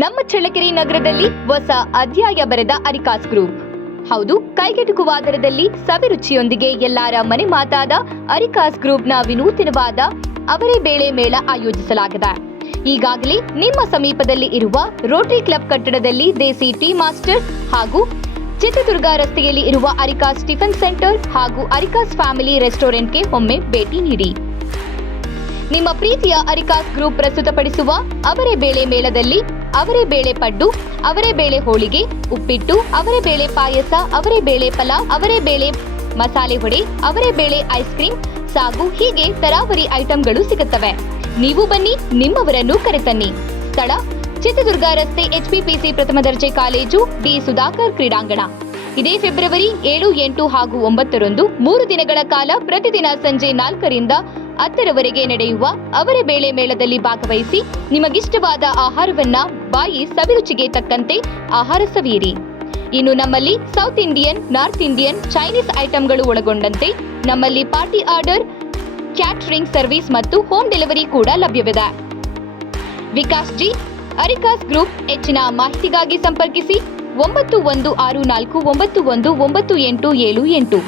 ನಮ್ಮ ಚಳ್ಳಕೆರೆ ನಗರದಲ್ಲಿ ಹೊಸ ಅಧ್ಯಾಯ ಬರೆದ ಅರಿಕಾಸ್ ಗ್ರೂಪ್. ಹೌದು, ಕೈಗೆಟುಕುವ ದರದಲ್ಲಿ ಸವಿರುಚಿಯೊಂದಿಗೆ ಎಲ್ಲರ ಮನೆ ಮಾತಾದ ಅರಿಕಾಸ್ ಗ್ರೂಪ್ನ ವಿನೂತನವಾದ ಅವರೇ ಬೇಳೆ ಮೇಳ ಆಯೋಜಿಸಲಾಗಿದೆ. ಈಗಾಗಲೇ ನಿಮ್ಮ ಸಮೀಪದಲ್ಲಿ ಇರುವ ರೋಟರಿ ಕ್ಲಬ್ ಕಟ್ಟಡದಲ್ಲಿ ದೇಸಿ ಟೀ ಮಾಸ್ಟರ್ ಹಾಗೂ ಚಿತ್ರದುರ್ಗ ರಸ್ತೆಯಲ್ಲಿ ಇರುವ ಅರಿಕಾಸ್ ಟಿಫನ್ ಸೆಂಟರ್ ಹಾಗೂ ಅರಿಕಾಸ್ ಫ್ಯಾಮಿಲಿ ರೆಸ್ಟೋರೆಂಟ್ಗೆ ಒಮ್ಮೆ ಭೇಟಿ ನೀಡಿ. ನಿಮ್ಮ ಪ್ರೀತಿಯ ಅರಿಕಾಸ್ ಗ್ರೂಪ್ ಪ್ರಸ್ತುತಪಡಿಸುವ ಅವರೇ ಬೇಳೆ ಮೇಳದಲ್ಲಿ, ಅವರೇ ಬೇಳೆ ಪಡ್ಡು, ಅವರೇ ಬೇಳೆ ಹೋಳಿಗೆ, ಉಪ್ಪಿಟ್ಟು, ಅವರೇ ಬೇಳೆ ಪಾಯಸ, ಅವರೇ ಬೇಳೆ ಪಲಾವ್, ಅವರೇ ಬೇಳೆ ಮಸಾಲೆ ಹೊಡೆ ಅವರೇ ಬೇಳೆ ಐಸ್ ಕ್ರೀಮ್, ಸಾಗು, ಹೀಗೆ ತರಾವರಿ ಐಟಂಗಳು ಸಿಗುತ್ತವೆ. ನೀವು ಬನ್ನಿ, ನಿಮ್ಮವರನ್ನು ಕರೆತನ್ನಿ. ಸ್ಥಳ, ಚಿತ್ರದುರ್ಗ ರಸ್ತೆ ಎಚ್ಪಿಪಿಸಿ ಪ್ರಥಮ ದರ್ಜೆ ಕಾಲೇಜು ಡಿ ಸುಧಾಕರ್ ಕ್ರೀಡಾಂಗಣ. ಇದೇ ಫೆಬ್ರವರಿ ಏಳು ಎಂಟು ಹಾಗೂ ಒಂಬತ್ತರಂದು ಮೂರು ದಿನಗಳ ಕಾಲ ಪ್ರತಿದಿನ ಸಂಜೆ ನಾಲ್ಕರಿಂದ ಹತ್ತರವರೆಗೆ ನಡೆಯುವ ಅವರ ಬೇಳೆ ಮೇಳದಲ್ಲಿ ಭಾಗವಹಿಸಿ ನಿಮಗಿಷ್ಟವಾದ ಆಹಾರವನ್ನ ಬಾಯಿ ಸವಿರುಚಿಗೆ ತಕ್ಕಂತೆ ಆಹಾರ ಸವಿಯಿರಿ. ಇನ್ನು ನಮ್ಮಲ್ಲಿ South Indian North Indian Chinese ಐಟಂಗಳು ಒಳಗೊಂಡಂತೆ ನಮ್ಮಲ್ಲಿ ಪಾರ್ಟಿ ಆರ್ಡರ್ ಕ್ಯಾಟರಿಂಗ್ ಸರ್ವಿಸ್ ಮತ್ತು ಹೋಮ್ ಡೆಲಿವರಿ ಕೂಡ ಲಭ್ಯವಿದೆ. ವಿಕಾಸ್ ಜಿ ಅರಿಕಾಸ್ ಗ್ರೂಪ್ ಹೆಚ್ಚಿನ ಮಾಹಿತಿಗಾಗಿ ಸಂಪರ್ಕಿಸಿ ಒಂಬತ್ತು ಒಂದು ಆರು ನಾಲ್ಕು ಒಂಬತ್ತು ಒಂದು ಒಂಬತ್ತು ಎಂಟು ಏಳು ಎಂಟು.